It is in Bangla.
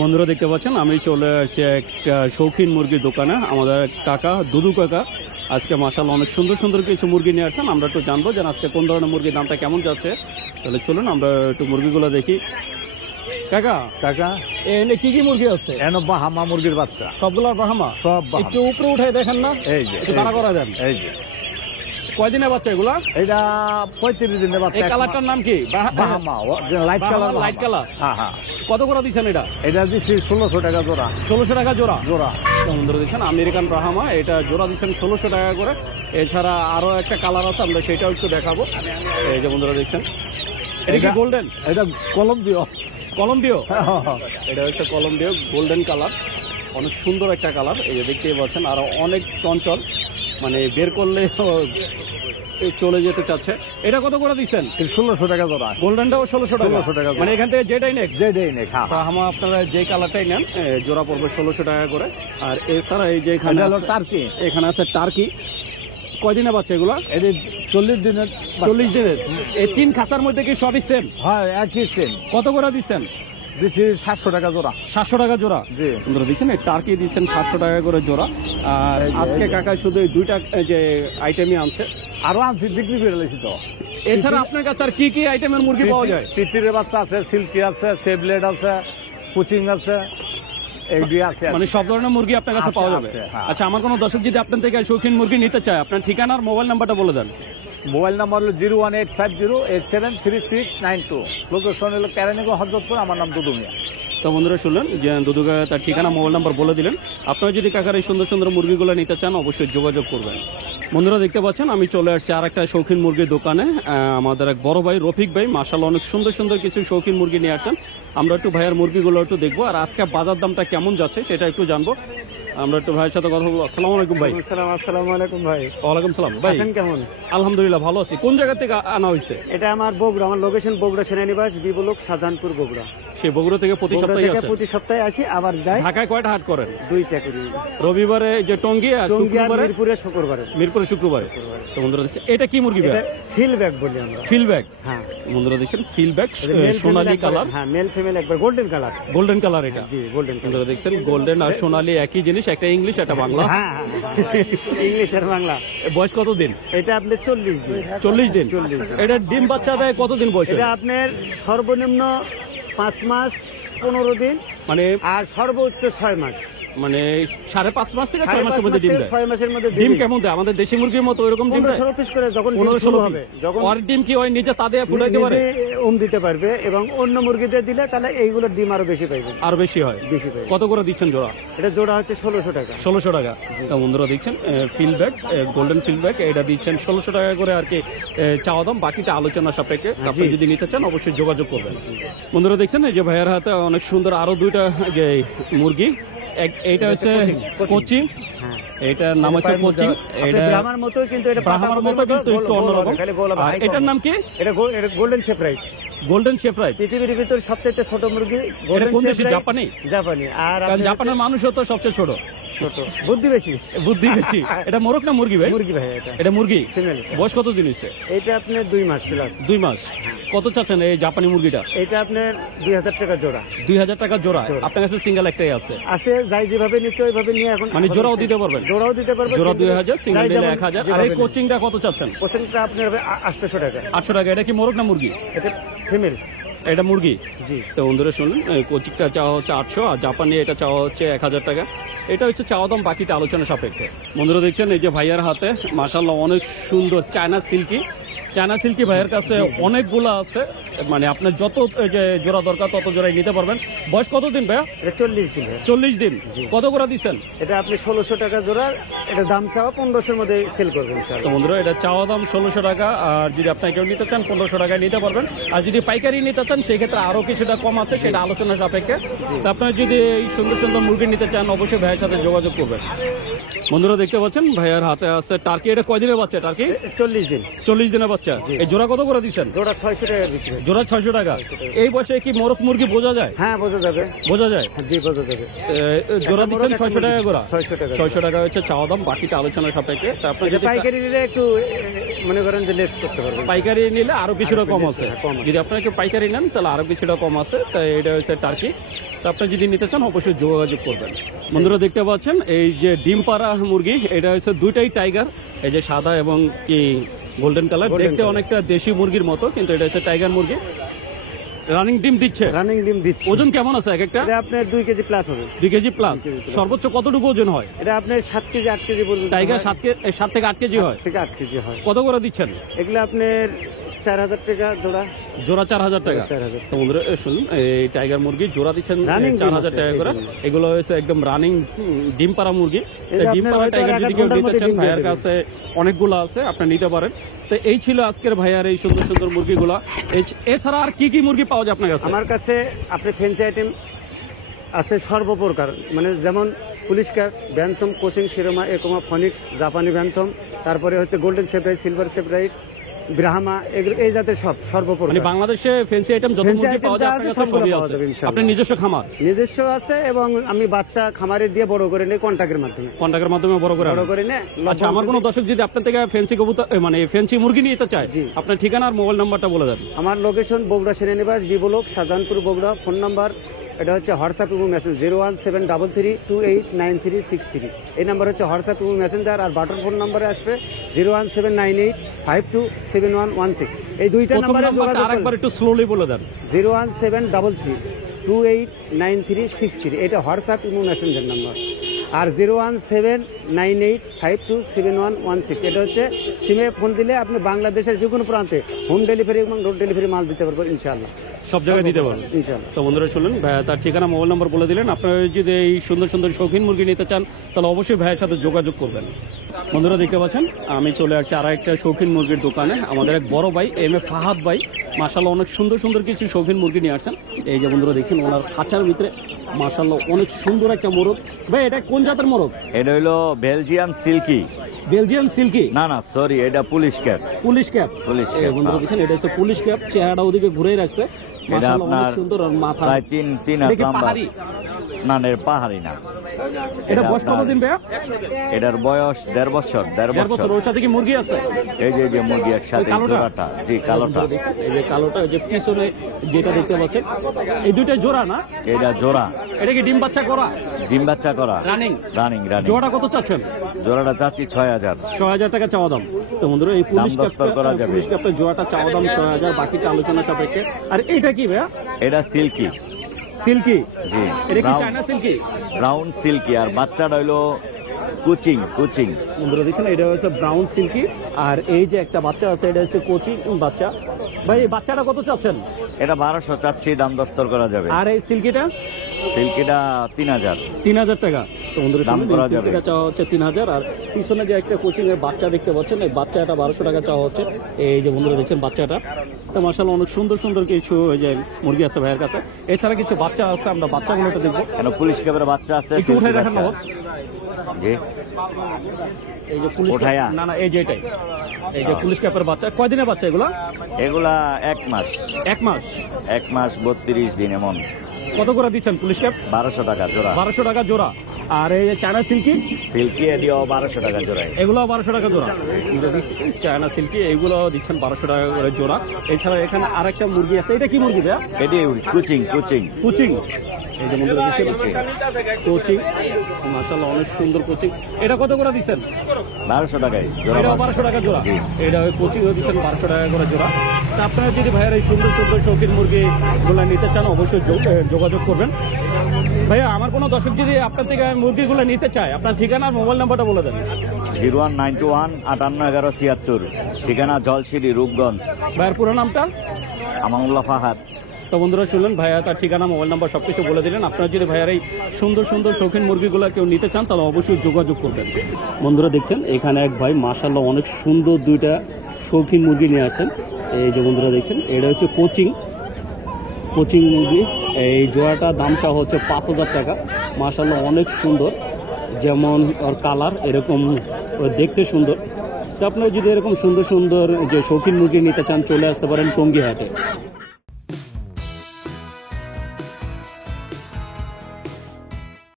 বন্ধুরা দেখতে পাচ্ছেন আমি চলে আসছি একটা শৌখিন মুরগির দোকানে। আমাদের কাকা দুদু কাকা আজকে মাশাআল্লাহ অনেক সুন্দর সুন্দর কিছু মুরগি নিয়ে আসছেন। আমরা একটু জানবো যে আজকে কোন ধরনের মুরগির দামটা কেমন যাচ্ছে। তাহলে চলুন আমরা একটু মুরগিগুলো দেখি। কাকা কাকা এনে কি কি মুরগি আছে? এনো বাহামা মুরগির বাচ্চা, সবগুলোর বাহামা? সব বাহামা। একটু উপরে উঠে দেখেন না, এই যে একটু দাঁড়া করা যান। এই যে কয়দিনের বাচ্চা এগুলা? এটা 35 দিনের এই বাচ্চা। কালারটার নাম কি? Bahama, light colour. Light colour. হ্যাঁ হ্যাঁ। কত করে দিচ্ছেন এটা? এটা দিচ্ছি 1600 টাকা জোড়া। 1600 টাকা জোড়া? জোড়া। বন্ধুরা দিচ্ছেন আমেরিকান ব্রাহ্মা, এটা জোড়া দিচ্ছেন 1600 টাকা করে। এছাড়া আরো একটা কালার আছে, আমরা সেটাও একটু দেখাবো। এই যে বন্ধুরা দেখছেন, এটা কি গোল্ডেন? এটা কলম্বিয়। কলম্বিয়? এটা হচ্ছে কলম্বিয় গোল্ডেন কালার, অনেক সুন্দর একটা কালার। এই যে দেখতেই পাচ্ছেন, আর অনেক চঞ্চল, মানে বের করলে চলে যেতে চাচ্ছে। এটা কত করে দিচ্ছেন? 1600 টাকা জোড়া। গোল্ডেনটাও 1600 টাকা? 1600 টাকা। মানে এখান থেকে যেটাই নেক? যেটাই নেক। হ্যাঁ। আপনারা যে কালারটাই নেন জোড়া পড়বে 1600 টাকা করে। আর এছাড়া এই যে এখানে টার্কি, এখানে আছে টার্কি। কয়দিনে বাচ্চা এগুলো? এটা 40 দিনের। 40 দিনের। এই 3 খাঁচার মধ্যে কি সবই সেম? হ্যাঁ, একই সেম। কত করে দিচ্ছেন? দিচ্ছি 700 টাকা জোড়া। 700 টাকা জোড়া? জি। বন্ধুরা দিচ্ছেন এই টার্কি দিচ্ছেন 700 টাকা করে জোড়া। আর আজকে কাকা শুধু এই দুইটা যে আইটেমই আনছে? আরো আনছি, বিক্রি করে লেছি তো। এছাড়া আপনার কাছে আর কি কি আইটেমের মুরগি পাওয়া যায়? তিতিরের বাচ্চা আছে, সিল্কি আছে, সেবলেট আছে, কুচিং আছে, এইগুলি আছে। মানে সব ধরনের মুরগি আপনার কাছে পাওয়া যাবে? হ্যাঁ। আচ্ছা, আমার কোনো দর্শক যদি আপনার থেকে শৌখিন মুরগি নিতে চায়, আপনার ঠিকানা আর মোবাইল নাম্বারটা বলে দেন। মোবাইল নাম্বার হলো 01850873692। লোকেশন হলো কেরানীগঞ্জ, হযরতপুর। আমার নাম দুদু মিয়া। তো বন্ধুরা শুনলেন যে দুদু কাকা তার ঠিকানা মোবাইল নাম্বার বলে দিলেন। আপনারা যদি কাকার এই সুন্দর সুন্দর মুরগিগুলো নিতে চান অবশ্যই যোগাযোগ করবেন। বন্ধুরা দেখতে পাচ্ছেন আমি চলে আসছি আর একটা শৌখিন মুরগির দোকানে। আমাদের এক বড় ভাই রফিক ভাই মাশাআল্লাহ অনেক সুন্দর সুন্দর কিছু শৌখিন মুরগি নিয়ে আসছেন। আমরা একটু ভাইয়ের মুরগিগুলো একটু দেখবো, আর আজকে বাজার দামটা কেমন যাচ্ছে সেটা একটু জানবো। আমরা একটু ভাইয়ের সাথে কথা বলবো। আসসালামু আলাইকুম ভাই। আসসালামু আলাইকুম ভাই। ওয়ালাইকুম সালাম ভাই। কেমন? আলহামদুলিল্লাহ ভালো আছি। কোন জায়গা থেকে আনা হয়েছে? এটা আমার বগুড়া, আমার লোকেশন বগুড়া সেনানিবাস, বিবলক, শাহজাহানপুর, বগুড়া। সেই বগুড়া থেকে প্রতি সপ্তাহে আসেন? প্রতি সপ্তাহে আসি, আবার যাই। ঢাকায় কয়টা হাট করেন? 2টা করি। রবিবারে যে টঙ্গী, আর শুক্রবারে মিরপুরে, শুক্রবারে। মিরপুরে শুক্রবারে। তো বন্ধুরা দেখছেন এটা কি মুরগি ভাই? ফিলব্যাক বলি আমরা। ফিলব্যাক? হ্যাঁ। বন্ধুরা দেখছেন ফিলব্যাক, সোনালী কালার। হ্যাঁ, মেল ফিমেল একবার গোল্ডেন কালার। গোল্ডেন কালার এটা? জি, গোল্ডেন কালার। বন্ধুরা দেখছেন গোল্ডেন আর সোনালী একই জিনিস, একটা ইংলিশ একটা বাংলা। হ্যাঁ, ইংলিশ আর বাংলা। বয়স কত দিন? এটা আপনি 40 দিন। 40 দিন? 40 দিন। এটা ডিম বাচ্চা দেয় কতদিন বয়সে? এটা আপনার সর্বনিম্ন 5 মাস 15 দিন, মানে আর সর্বোচ্চ 6 মাস। মানে 5.5 মাস থেকে 6 মাসের মধ্যে ডিম দেয়? 6 মাসের মধ্যে ডিম কেমন দেয়? আমাদের দেশি মুরগির মতো এরকম ডিম দেয়? 15-16 পিস করে যখন ডিম শুরু হবে, যখন আর ডিম কি হয় নিজে তাদের ফুটাইতে পারে? দিতে পারবে, এবং অন্য মুরগিদের দিলে তাহলে এইগুলোর ডিম আরো বেশি পাইবে। আরো বেশি হয়? বেশি পাইবে। কত করে দিচ্ছেন জোড়া? এটা জোড়া হচ্ছে 1600 টাকা। 1600 টাকা। তো বন্ধুরা দেখছেন ফিলব্যাক, গোল্ডেন ফিলব্যাক, এটা দিচ্ছেন 1600 টাকা করে আর কি চাওয়া দাম, বাকিটা আলোচনা সাপেক্ষে। আপনি যদি নিতে চান অবশ্যই যোগাযোগ করবেন। বন্ধুরা দেখছেন এই যে ভাইয়ের হাতে অনেক সুন্দর আরো দুইটা যে মুরগি। এইটা হচ্ছে কোচিং, এটার নাম হচ্ছে কোচিং। এটা ব্রাহ্মার মতো, কিন্তু এটা ব্রাহ্মার মতো কিন্তু একটু অন্যরকম। এটার নাম কি? এটা গোল্ডেন শেফরাইট। গোল্ডেন শেফরাইট পৃথিবীর ভিতর সবচেয়ে ছোট মুরগি। এটা কোন দেশে? জাপানি? জাপানি। আর জাপানের মানুষও তো সবচেয়ে ছোট, বুদ্ধি বেশি। বুদ্ধি বেশি। এটা মোরগ না মুরগি ভাই? মুরগি ভাই। এটা মুরগি। ফিমেল। বয়স কত দিন হয়েছে? এটা আপনার 2 মাস প্লাস। 2 মাস। কত চাচ্ছেন এই জাপানি মুরগিটা? এটা আপনার 2000 টাকা জোড়া। 2000 টাকা জোড়া? আপনার কাছে সিঙ্গেল একটাই আছে? আছে, যাই যেভাবে নিচ্ছে ওইভাবে নিয়ে। এখন মানে জোড়াও দিতে পারবেন? জোড়াও দিতে পারবেন। জোড়া 2000, সিঙ্গেল নিলে 1000। আর এই কোচিংটা কত চাচ্ছেন? কোচিংটা আপনার 800 টাকা। 800 টাকা। এটা কি মোরগ না মুরগি? এটা ফিমেল। এটা মুরগি? জি। তো বন্ধুরা শুনুন, কোচিংটা চাওয়া হচ্ছে 800, আর জাপানি এটা চাওয়া হচ্ছে 1000 টাকা। এটা হচ্ছে চাওয়া দাম, বাকিটা আলোচনা সাপেক্ষে। বন্ধুরা দেখছেন এই যে ভাইয়ার হাতে মাশাআল্লাহ অনেক সুন্দর চায়না সিল্কি। চায়না সিল্কি ভাইয়ের কাছে অনেকগুলো আছে, মানে আপনার যত যে জোড়া দরকার তত জোড়াই নিতে পারবেন। বয়স কত দিন ভাইয়া? এটা 40 দিন। 40 দিন। কত করে দিচ্ছেন? এটা আপনি 1600 টাকা জোড়া। এটা দাম চাওয়া 1500-এর মধ্যে সেল করবেন ইনশাআল্লাহ। তো বন্ধুরা এটা চাওয়া দাম 1600 টাকা, আর যদি আপনি কেউ নিতে চান 1500 টাকায় নিতে পারবেন। আর যদি পাইকারি নিতে চান সেই ক্ষেত্রে আরো কিছুটা কম আছে, সেটা আলোচনা সাপেক্ষে। তো আপনারা যদি এই সুন্দর সুন্দর মুরগি নিতে চান অবশ্যই ভাইয়ের সাথে যোগাযোগ করবেন। বন্ধুরা দেখতে পাচ্ছেন ভাইয়ার হাতে আছে টার্কি। এটা কয়দিনের বাচ্চা টার্কি? 40 দিন। 40 দিনের বাচ্চা। এই জোড়া কত করে দিচ্ছেন? জোড়া 600 টাকা বিক্রি। জোড়া 600 টাকা। এই বয়সে কি মোরগ মুরগি বোঝা যায়? হ্যাঁ, বোঝা যাবে। বোঝা যায়? জি, বোঝা যাবে। জোড়া দিচ্ছেন 600 টাকা করে? 600 টাকা। 600 টাকা হচ্ছে চাওয়া দাম, বাকিটা আলোচনা সাপেক্ষে। তা আপনার যদি পাইকারি নিলে একটু মনে করেন যে লেস করতে পারবেন। পাইকারি নিলে আরো কিছুটা আরো কম less, আছে। হ্যাঁ, কম আছে। যদি আপনারা কেউ পাইকারি নেন তাহলে আরো কিছুটা কম আছে। তাই এটা হচ্ছে টার্কি। তো আপনি যদি নিতে চান অবশ্যই যোগাযোগ করবেন। বন্ধুরা দেখতে পাচ্ছেন এই যে ডিম পাড়া মুরগি, এটা হচ্ছে দুইটাই টাইগার, এই যে সাদা এবং কি গোল্ডেন কালার, Golden দেখতে color। অনেকটা দেশি মুরগির মতো, কিন্তু এটা হচ্ছে টাইগার মুরগি। রানিং ডিম দিচ্ছে। রানিং ডিম দিচ্ছে। ওজন কেমন আছে এক একটা? এটা আপনার 2 কেজি প্লাস হবে। 2 কেজি প্লাস। 2 KG plus। সর্বোচ্চ কতটুকু ওজন হয়? এটা আপনার 7 কেজি 8 কেজি পর্যন্ত টাইগার হয়। 7 থেকে 8 কেজি হয়। 7 থেকে 8 কেজি হয়। কত করে দিচ্ছেন? এগুলো আপনার 4000 টাকা জোড়া। জোড়া 4000 টাকা। 4000। তো বন্ধুরা শুনুন, এই টাইগার মুরগি জোড়া দিচ্ছেন Running ডিম 4000 আছে, টাকা করে। এই জন্য। এগুলো হচ্ছে একদম রানিং ডিম পাড়া মুরগি। এই যে তো ডিম আপনার পাড়া হয়তো টাইগার আর যদি এক কেউ ঘন্টার নিতে মধ্যে চান ডিম দিয়ে ভাইয়ের দেবে। কাছে অনেকগুলো আছে, আপনি নিতে পারেন। তো এই ছিল আজকের ভাইয়ার এই সুন্দর সুন্দর মুরগিগুলো। এছাড়া আর কি কি মুরগি পাওয়া যায় আপনার কাছে? আমার কাছে আপনি ফ্যান্সি আইটেম আছে সর্বপ্রকার, মানে যেমন পুলিশ ক্যাপ, ব্যান্থম, কোচিং, শিরোমা, একমা, ফনিক্স, জাপানি ব্যান্থম, তারপরে হচ্ছে golden sebright, silver sebright, Brahma, এগুলো এই জাতের সব মানে সর্বপ্রকার। বাংলাদেশে ফ্যান্সি আইটেম যত Fancy মুরগি item পাওয়া যায় যা আপনার আছে কাছে সবগুলো সবই পাওয়া আছে। যাবে ইনশাআল্লাহ। আপনার নিজস্ব খামার? নিজস্ব আছে এবং আমি বাচ্চা খামারে দিয়ে বড় করে নিই কন্ট্যাক্টের মাধ্যমে। কন্ট্যাক্টের মাধ্যমে বড় করে বড় আনেন? করে নিয়ে আচ্ছা, আমার কোনো দর্শক যদি আপনার থেকে ফ্যান্সি কবুতর মানে ফ্যান্সি মুরগি নিতে চায়, জি। আপনার ঠিকানা আর মোবাইল নাম্বারটা বলে দেন। আমার location Bogura সেনানিবাস, বিবলক, Shahjahanpur, Bogura. Phone number এটা হচ্ছে হোয়াটসঅ্যাপ এবং মেসেঞ্জ 01733289363। এই নাম্বার হচ্ছে হোয়াটসঅ্যাপ এবং মেসেঞ্জার। আর বাটন ফোন নাম্বারে আসবে 01798527116। এই দুইটা প্রথম নাম্বারে নাম্বারটা আরেকবার একটু স্লোলি বলে দেন। 01733289363। এটা হোয়াটসঅ্যাপ এবং মেসেঞ্জার নাম্বার। আর 01798527116, এটা হচ্ছে সিমে ফোন দিলে আপনি বাংলাদেশের যে কোনো প্রান্তে হোম ডেলিভারি এবং রোড ডেলিভারি মাল দিতে পারবেন ইনশাআল্লাহ। সব জায়গায় দিতে পারবেন ইনশাআল্লাহ। তো বন্ধুরা শুনলেন, ভাইয়া তার ঠিকানা মোবাইল নাম্বার বলে দিলেন। আপনারা যদি এই সুন্দর সুন্দর শৌখিন মুরগি নিতে চান তাহলে অবশ্যই ভাইয়ের সাথে যোগাযোগ করবেন। বন্ধুরা দেখতে পাচ্ছেন আমি চলে আসছি আর একটা শৌখিন মুরগির দোকানে। আমাদের এক বড় ভাই এম.এ. ফাহাদ ভাই মাশাআল্লাহ অনেক সুন্দর সুন্দর কিছু শৌখিন মুরগি নিয়ে আসছেন। এই যে বন্ধুরা দেখছেন ওনার খাঁচার ভিতরে মাশাআল্লাহ অনেক সুন্দর একটা মোরগ। ভাই এটা কোন জাতের মোরগ? এটা হইলো বেলজিয়াম সিল্কি। Belgian silky? না না সরি, এটা police cap. Police cap? Police এই ক্যাপ, বন্ধুরা হ্যাঁ। দেখছেন এটা হচ্ছে পুলিশ ক্যাপ। চেহারাটা ওদিকে ঘুরেই রাখছে। এটা মাশাআল্লাহ অনেক আপনার সুন্দর। আর মাথা প্রায় তিন এটা কি লম্বা। পাহাড়ি? না না, এর পাহাড়ি না। এটা বয়স আপনার- কতদিন ভাইয়া? এটার বয়স 1.5 বছর। 1.5 বছর। ওর সাথে কি মুরগি আছে? এই যে মুরগি একসাথে, ওই কালোটা? জোড়াটা। জি, কালোটা। এই যে কালোটা, এই যে পিছনে যেটা দেখতে পাচ্ছেন, এই দুইটা জোড়া না? এটা জোড়া। এটা কি ডিম বাচ্চা করা? ডিম বাচ্চা করা। রানিং? Running running. জোড়াটা কত চাচ্ছেন? জোড়াটা চাচ্ছি 6000। 6000 টাকা চাওয়া দাম। তো বন্ধুরা এই পুলিশ দাম দর করা যাবে। পুলিশ ক্যাপের জোড়াটা চাওয়া দাম 6000, বাকিটা আলোচনা সাপেক্ষে। আর এইটা কি ভাইয়া? এটা সিল্কি। সিল্কি? জি, এটা কি brown. China silkie? Brown silkie. আর বাচ্চাটা হইলো কুচিং। বন্ধুরা দেখছেন এটা হচ্ছে ব্রাউন সিল্কি। আর এই যে একটা বাচ্চা আছে এটা হচ্ছে কোচি বাচ্চা। ভাই এই বাচ্চাটা কত চাচ্ছেন? এটা 1200 চাচ্ছি, দাম দস্তর করা যাবে। আর এই সিল্কিটা? সিল্কিটা 3000। 3000 টাকা। তো বন্ধুরা দাম শুনুন, করা এই সিল্কিটা চাওয়া হচ্ছে 3000। আর পিছনে যে একটা কোচিং এর বাচ্চা দেখতে পাচ্ছেন, এই বাচ্চাটা 1200 টাকা চাওয়া হচ্ছে। এই যে বন্ধুরা দেখছেন বাচ্চাটা। তো মাশাআল্লাহ অনেক সুন্দর সুন্দর কিছু ওই যে মুরগি আছে ভাইয়ের কাছে। এছাড়া কিছু বাচ্চা আছে, আমরা বাচ্চাগুলো একটু দেখবো। কেন পুলিশ ক্যাপের বাচ্চা আছে, একটু উঠাই সিল্কি রাখেন না বাচ্চা বস। আছে। জি, এই যে পুলিশ উঠাইয়া? না না, এই যে এটাই, এই যে পুলিশ ক্যাপের বাচ্চা। কয়দিনের বাচ্চা এগুলা? এগুলা 1 মাস। 1 মাস? 1 মাস 32 দিন এমন। কত করে দিচ্ছেন পুলিশ ক্যাপ? 1200 টাকা জোড়া। 1200 টাকা জোড়া। আর এই যে চায়না সিল্কি? সিল্কি এদিও 1200 টাকা জোড়ায়। এগুলো 1200 টাকা জোড়া। চায়না সিল্কি এগুলো দিচ্ছেন 1200 টাকা করে জোড়া। এছাড়া এখানে আরেকটা মুরগি আছে। এটা কি মুরগি ভাইয়া? এটি কুচিং। কোচিং? এই যে বন্ধুরা দেখতে পাচ্ছেন কোচিং, মাশাআল্লাহ অনেক সুন্দর কোচিং। এটা কত করে দিচ্ছেন? 1200 টাকায় জোড়া। এটা 1200 টাকা জোড়া। জি। এটা ওই কোচিং দিচ্ছেন 1200 টাকা করে জোড়া। তা আপনারা যদি ভাইয়ার এই সুন্দর সুন্দর শৌখিন মুরগিগুলো নিতে চান অবশ্যই যোগাযোগ করবেন। ভাইয়া আমার কোনো দর্শক যদি আপনার থেকে মুরগিগুলো নিতে চায়, আপনার ঠিকানা আর মোবাইল নাম্বারটা বলে দেন। 01921 581176। ঠিকানা জলসিঁড়ি, রূপগঞ্জ। ভাইয়ার পুরো নামটা? আমানুল্লাহ ফাহাদ। তো বন্ধুরা শুনলেন, ভাইয়া তার ঠিকানা মোবাইল নাম্বার সবকিছু বলে দিলেন। আপনারা যদি ভাইয়ার এই সুন্দর সুন্দর শৌখিন মুরগিগুলো কেউ নিতে চান তাহলে অবশ্যই যোগাযোগ করবেন। বন্ধুরা দেখছেন এখানে এক ভাই মাশাআল্লাহ অনেক সুন্দর দুইটা শৌখিন মুরগি নিয়ে আসেন। এই যে বন্ধুরা দেখছেন এটা হচ্ছে কোচিং মুরগি। এই জোড়াটা দাম চাওয়া হচ্ছে 5000 টাকা। মাশাআল্লাহ অনেক সুন্দর, যেমন ওর কালার এরকম দেখতে সুন্দর। তো আপনারা যদি এরকম সুন্দর সুন্দর যে শৌখিন মুরগি নিতে চান চলে আসতে পারেন টঙ্গী হাটে।